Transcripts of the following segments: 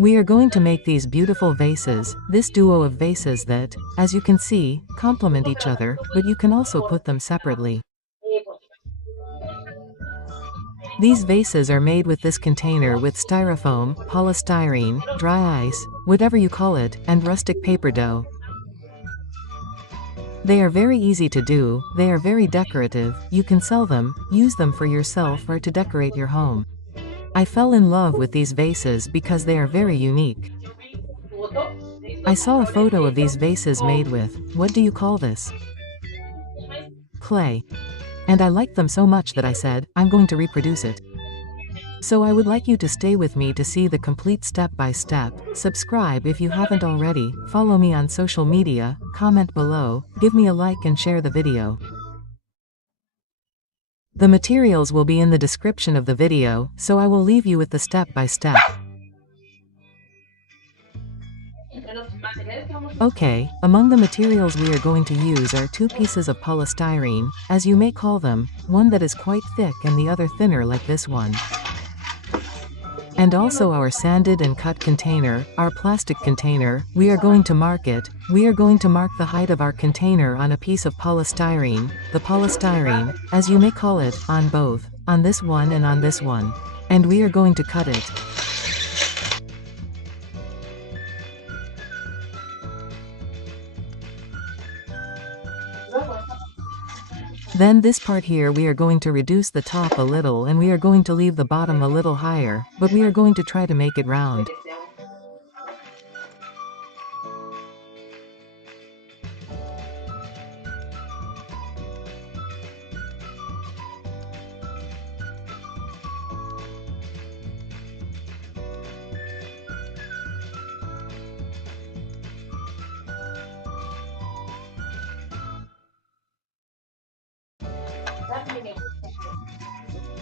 We are going to make these beautiful vases, this duo of vases that, as you can see, complement each other, but you can also put them separately. These vases are made with this container with styrofoam, polystyrene, dry ice, whatever you call it, and rustic paper dough. They are very easy to do, they are very decorative, you can sell them, use them for yourself or to decorate your home. I fell in love with these vases because they are very unique. I saw a photo of these vases made with, what do you call this? Clay. And I liked them so much that I said, I'm going to reproduce it. So I would like you to stay with me to see the complete step-by-step. Subscribe if you haven't already, follow me on social media, comment below, give me a like and share the video. The materials will be in the description of the video, so I will leave you with the step-by-step. Okay, among the materials we are going to use are 2 pieces of polystyrene, as you may call them, one that is quite thick and the other thinner like this one. And also our sanded and cut container, our plastic container, we are going to mark it. We are going to mark the height of our container on a piece of polystyrene, the polystyrene, as you may call it, on both, on this one and on this one. And we are going to cut it. Then this part here we are going to reduce the top a little and we are going to leave the bottom a little higher, but we are going to try to make it round.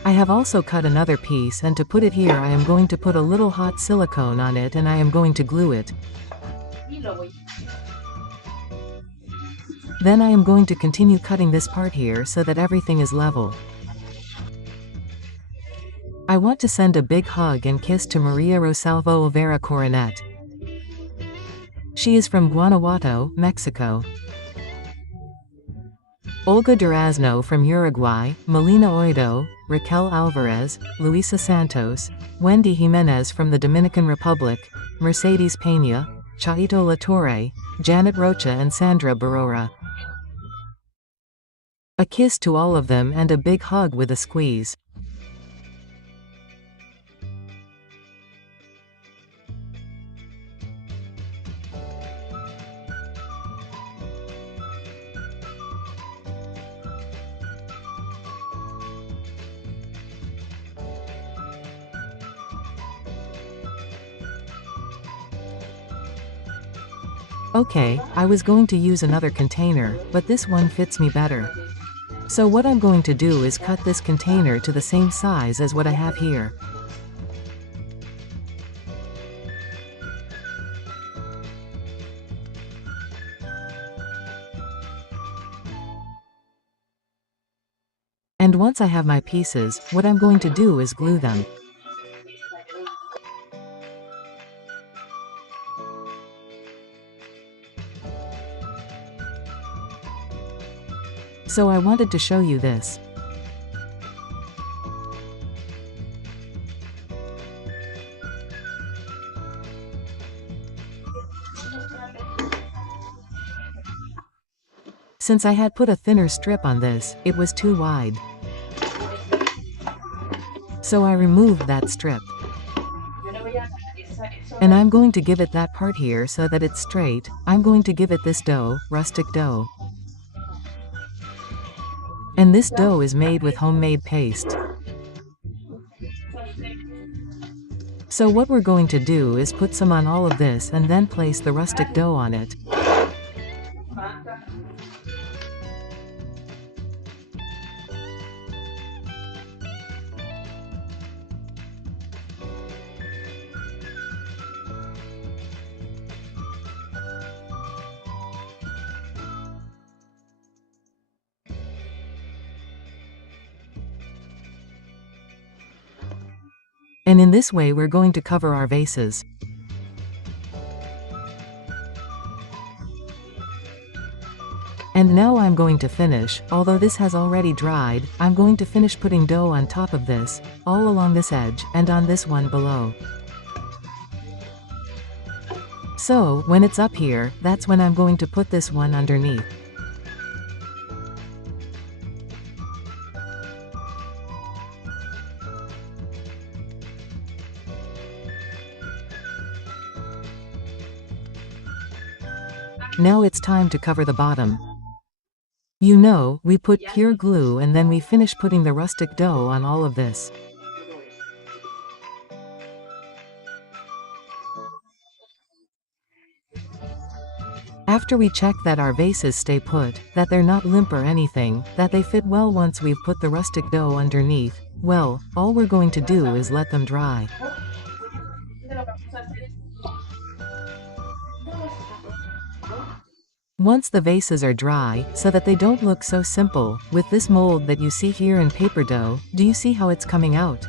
I have also cut another piece, and to put it here I am going to put a little hot silicone on it and I am going to glue it. Then I am going to continue cutting this part here so that everything is level. I want to send a big hug and kiss to Maria Rosalvo Olvera Coronet. She is from Guanajuato, Mexico. Olga Durazno from Uruguay, Melina Oido, Raquel Alvarez, Luisa Santos, Wendy Jimenez from the Dominican Republic, Mercedes Peña, Chaito La Torre, Janet Rocha and Sandra Barora. A kiss to all of them and a big hug with a squeeze. Okay, I was going to use another container, but this one fits me better. So what I'm going to do is cut this container to the same size as what I have here. And once I have my pieces, what I'm going to do is glue them. So I wanted to show you this. Since I had put a thinner strip on this, it was too wide. So I removed that strip. And I'm going to give it that part here so that it's straight. I'm going to give it this dough, rustic dough. And this dough is made with homemade paste. So what we're going to do is put some on all of this and then place the rustic dough on it. And in this way we're going to cover our vases. And now I'm going to finish, although this has already dried, I'm going to finish putting dough on top of this, all along this edge, and on this one below. So, when it's up here, that's when I'm going to put this one underneath. Now it's time to cover the bottom. You know, we put pure glue and then we finish putting the rustic dough on all of this. After we check that our vases stay put, that they're not limp or anything, that they fit well once we've put the rustic dough underneath, well, all we're going to do is let them dry. Once the vases are dry, so that they don't look so simple, with this mold that you see here in paper dough, do you see how it's coming out?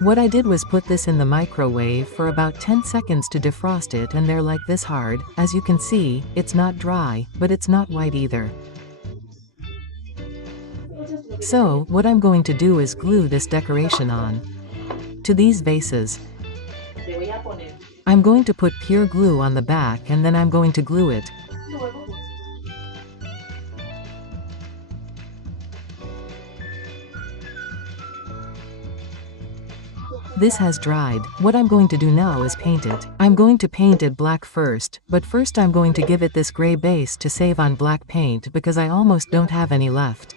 What I did was put this in the microwave for about 10 seconds to defrost it, and they're like this hard. As you can see, it's not dry, but it's not white either. So, what I'm going to do is glue this decoration on to these vases. I'm going to put pure glue on the back and then I'm going to glue it. This has dried. What I'm going to do now is paint it. I'm going to paint it black first, but first I'm going to give it this gray base to save on black paint because I almost don't have any left.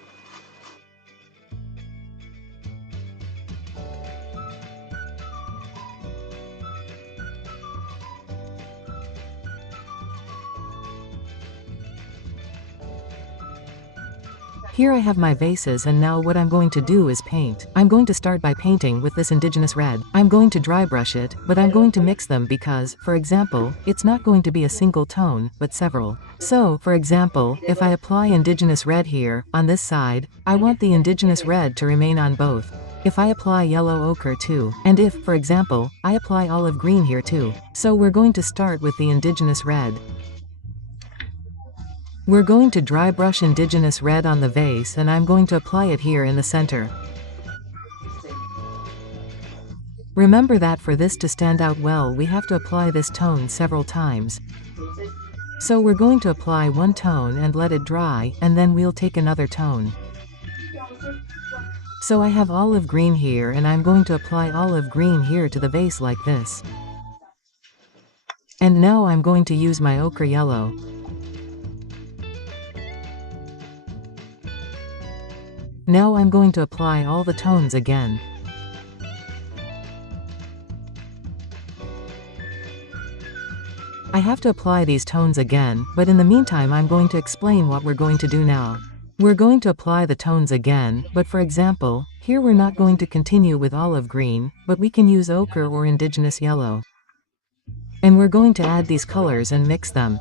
Here I have my vases, and now what I'm going to do is paint. I'm going to start by painting with this indigenous red. I'm going to dry brush it, but I'm going to mix them because, for example, it's not going to be a single tone, but several. So, for example, if I apply indigenous red here, on this side, I want the indigenous red to remain on both. If I apply yellow ochre too, and if, for example, I apply olive green here too. So we're going to start with the indigenous red. We're going to dry brush indigenous red on the vase, and I'm going to apply it here in the center. Remember that for this to stand out well, we have to apply this tone several times. So we're going to apply one tone and let it dry, and then we'll take another tone. So I have olive green here, and I'm going to apply olive green here to the vase like this. And now I'm going to use my ochre yellow. Now I'm going to apply all the tones again. I have to apply these tones again, but in the meantime I'm going to explain what we're going to do now. We're going to apply the tones again, but for example, here we're not going to continue with olive green, but we can use ochre or indigenous yellow. And we're going to add these colors and mix them.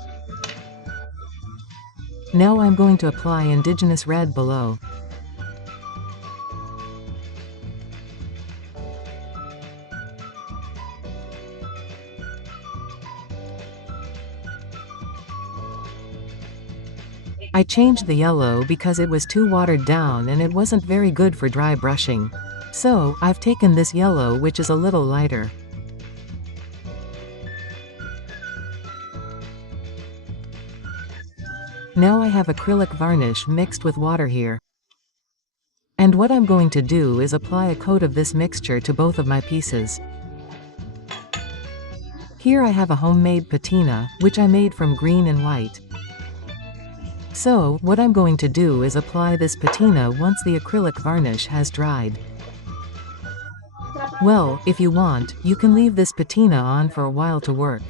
Now I'm going to apply indigenous red below. I changed the yellow because it was too watered down and it wasn't very good for dry brushing. So, I've taken this yellow, which is a little lighter. Now I have acrylic varnish mixed with water here. And what I'm going to do is apply a coat of this mixture to both of my pieces. Here I have a homemade patina, which I made from green and white. So, what I'm going to do is apply this patina once the acrylic varnish has dried. Well, if you want, you can leave this patina on for a while to work.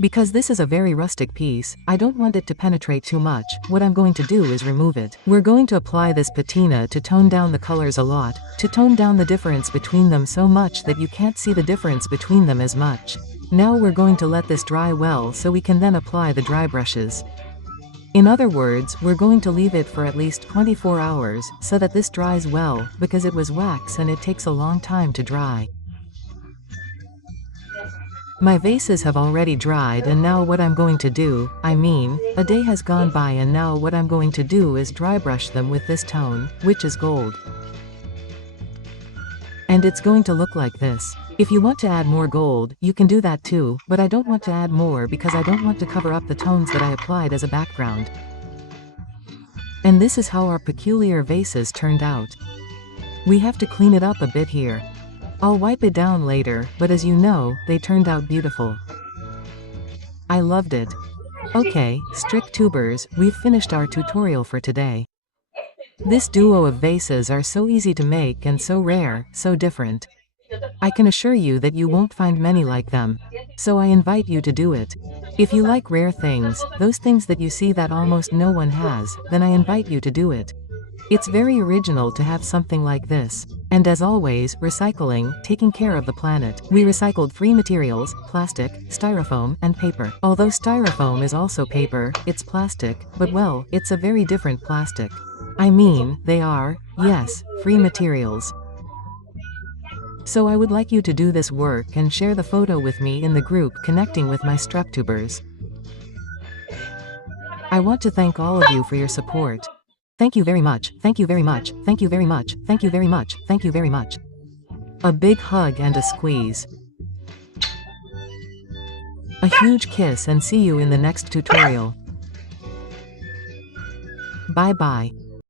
Because this is a very rustic piece, I don't want it to penetrate too much. What I'm going to do is remove it. We're going to apply this patina to tone down the colors a lot, to tone down the difference between them so much that you can't see the difference between them as much. Now we're going to let this dry well so we can then apply the dry brushes. In other words, we're going to leave it for at least 24 hours, so that this dries well, because it was wax and it takes a long time to dry. My vases have already dried, and now what I'm going to do, a day has gone by, and now what I'm going to do is dry brush them with this tone, which is gold. And it's going to look like this. If you want to add more gold, you can do that too, but I don't want to add more because I don't want to cover up the tones that I applied as a background. And this is how our peculiar vases turned out. We have to clean it up a bit here. I'll wipe it down later, but as you know, they turned out beautiful. I loved it. Okay, strict tubers, we've finished our tutorial for today. This duo of vases are so easy to make and so rare, so different. I can assure you that you won't find many like them. So I invite you to do it. If you like rare things, those things that you see that almost no one has, then I invite you to do it. It's very original to have something like this. And as always, recycling, taking care of the planet. We recycled 3 materials: plastic, styrofoam, and paper. Although styrofoam is also paper, it's plastic, but well, it's a very different plastic. They are, yes, free materials. So I would like you to do this work and share the photo with me in the group connecting with my StrapTubers. I want to thank all of you for your support. Thank you very much, thank you very much, thank you very much, thank you very much, thank you very much. A big hug and a squeeze. A huge kiss, and see you in the next tutorial. Bye bye.